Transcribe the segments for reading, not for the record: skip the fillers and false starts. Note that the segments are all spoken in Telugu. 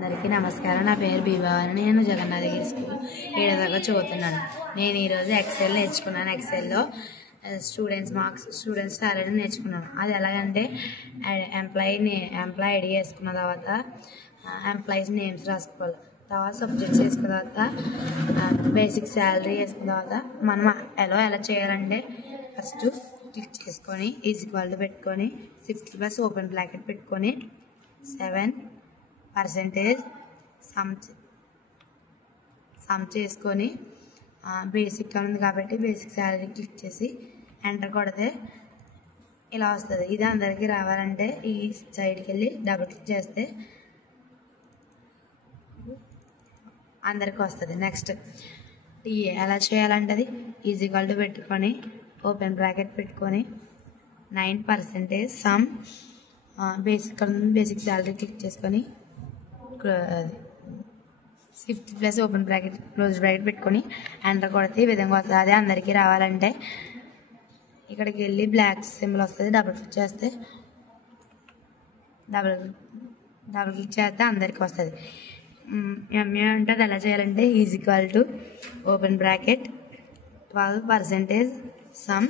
అందరికీ నమస్కారం. నా పేరు బీభావని. నేను జగన్నాథగిరి స్కూల్ 7వ తరగతి చదువుతున్నాను. నేను ఈరోజు ఎక్సెల్ నేర్చుకున్నాను. ఎక్సెల్లో స్టూడెంట్స్ సాలరీ నేర్చుకున్నాను. అది ఎలాగంటే ఎంప్లాయీ ఐడి వేసుకున్న తర్వాత ఎంప్లాయీస్ నేమ్స్ రాసుకోవాలి. తర్వాత సబ్జెక్ట్స్ వేసుకున్న తర్వాత బేసిక్ శాలరీ వేసుకున్న తర్వాత మనం ఎలా చేయాలంటే ఫస్ట్ క్లిక్ చేసుకొని ఈక్వల్ టు పెట్టుకొని 60 ప్లస్ ఓపెన్ బ్రాకెట్ పెట్టుకొని 7% సమ్ చేసుకొని బేసిక్ ఉంది కాబట్టి బేసిక్ శాలరీ క్లిక్ చేసి ఎంటర్ కొడితే ఇలా వస్తుంది. ఇది అందరికీ రావాలంటే ఈ సైడ్కి వెళ్ళి డబుల్ క్లిక్ చేస్తే అందరికి వస్తుంది. నెక్స్ట్ టీఏ ఎలా చేయాలంటే అది ఈక్వల్ టు పెట్టుకొని ఓపెన్ బ్రాకెట్ పెట్టుకొని 9% సమ్ బేసిక్ శాలరీ క్లిక్ చేసుకొని 50 plus open bracket close bracket పెట్టుకొని ఎంటర్ కొడితే ఈ విధంగా వస్తుంది. అదే అందరికీ రావాలంటే ఇక్కడికి వెళ్ళి బ్లాక్ సింబల్ వస్తుంది. డబుల్ క్లిక్ చేస్తే అందరికీ వస్తుంది. ఎంఏ అంటే అది ఎలా చేయాలంటే equal to open bracket 12% some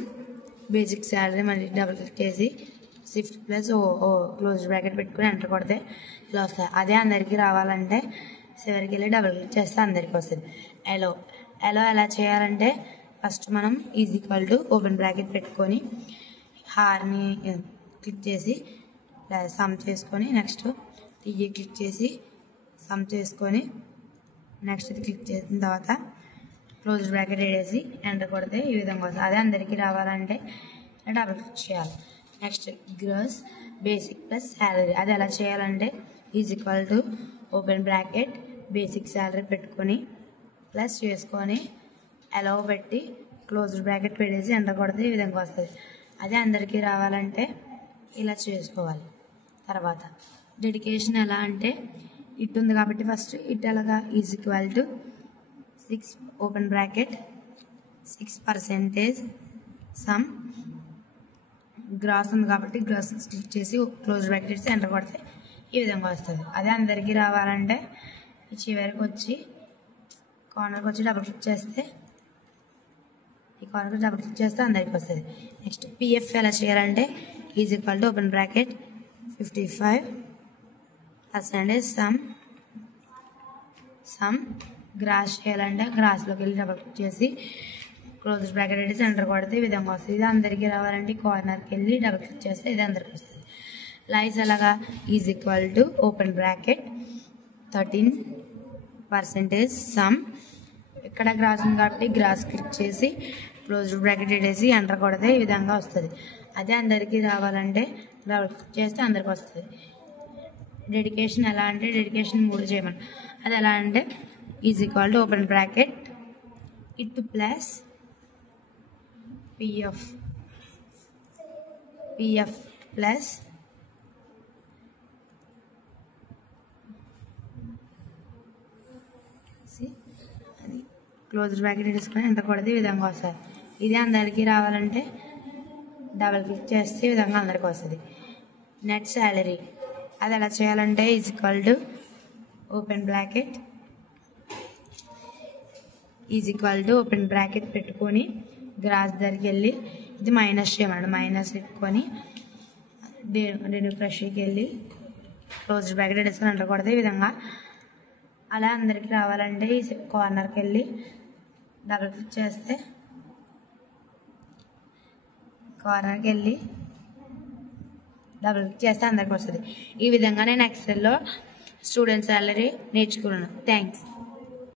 basic salary మళ్ళీ డబుల్ క్లిక్ చేసి 60 ప్లస్ క్లోజ్ బ్రాకెట్ పెట్టుకుని ఎంటర్ కొడితే ఇలా వస్తుంది. అదే అందరికీ రావాలంటే చివరికి వెళ్ళి డబుల్ క్లిక్ చేస్తే అందరికీ వస్తుంది. ఎలా చేయాలంటే ఫస్ట్ మనం ఈక్వల్ టు ఓపెన్ బ్రాకెట్ పెట్టుకొని హార్ని క్లిక్ చేసి సమ్ చేసుకొని నెక్స్ట్ టీఏ క్లిక్ చేసి సమ్ చేసుకొని నెక్స్ట్ ఇది క్లిక్ చేసిన తర్వాత క్లోజ్ బ్రాకెట్ వేసి ఎంటర్ కొడితే ఈ విధంగా వస్తుంది. అదే అందరికీ రావాలంటే డబుల్ క్లిక్ చేయాలి. Next gross basic plus salary అది ఎలా చేయాలంటే equal to open bracket basic salary పెట్టుకొని ప్లస్ చేసుకొని అలౌ పెట్టి క్లోజ్ బ్రాకెట్ పెట్టేసి ఎంటర్ కొడితే ఈ విధంగా వస్తుంది. అదే అందరికీ రావాలంటే ఇలా చేసుకోవాలి. తర్వాత డెడికేషన్ ఎలా అంటే ఇట్ ఉంది కాబట్టి ఫస్ట్ ఇట్ ఎలాగా equal to 6 open bracket 6% sum gross ఉంది కాబట్టి గ్రాస్ క్లిక్ చేసి క్లోజ్ బ్రాకెట్ చేసి ఎంటర్ కొడితే ఈ విధంగా వస్తుంది. అదే అందరికీ రావాలంటే చివరికి వచ్చి కార్నర్కి వచ్చి డబుల్ క్లిక్ చేస్తే అందరికీ వస్తుంది. నెక్స్ట్ పిఎఫ్ ఎలా చేయాలంటే equal to open bracket 55% sum gross చేయాలంటే గ్రాస్లోకి వెళ్ళి డబుల్ క్లిక్ చేసి క్లోజ్ బ్రాకెట్ పెట్టేసి ఎంటర్ కొడితే ఈ విధంగా వస్తుంది. ఇది అందరికీ రావాలంటే కార్నర్కి వెళ్ళి డబుల్ క్లిక్ చేస్తే ఇది అందరికీ వస్తుంది. లైస్ అలాగా equal to open bracket 13% some ఇక్కడ గ్రాస్ ఉంది కాబట్టి గ్రాస్ క్లిక్ చేసి క్లోజ్ బ్రాకెట్ పెట్టేసి ఎంటర్ కొడితే ఈ విధంగా వస్తుంది. అదే అందరికీ రావాలంటే డబుల్ క్లిక్ చేస్తే అందరికీ వస్తుంది. డెడికేషన్ ఎలా అంటే డెడికేషన్ 3 చేయమని అది ఎలా అంటే equal to open bracket it plus PF plus అది క్లోజ్ బ్రాకెట్ తీసుకొని ఎంటర్ కొడితే ఈ విధంగా వస్తుంది. ఇది అందరికీ రావాలంటే డబుల్ క్లిక్ చేస్తే ఈ విధంగా అందరికీ వస్తుంది. నెట్ శాలరీ అది ఎలా చేయాలంటే equal to open bracket open bracket పెట్టుకొని గ్రాస్ దగ్గరికి వెళ్ళి ఇది మైనస్ చేయమన్నాడు. మైనస్ పెట్టుకొని రెండు ఫ్రెష్కి వెళ్ళి క్లోజ్ బ్రాకెట్ వేసుకొని ఎంటర్ కొడితే ఈ విధంగా అలా అందరికీ రావాలంటే ఈ కార్నర్కి వెళ్ళి డబుల్ క్లిక్ చేస్తే అందరికి వస్తుంది. ఈ విధంగా నేను ఎక్సెల్లో స్టూడెంట్ సాలరీ నేర్చుకున్నాను. థ్యాంక్స్.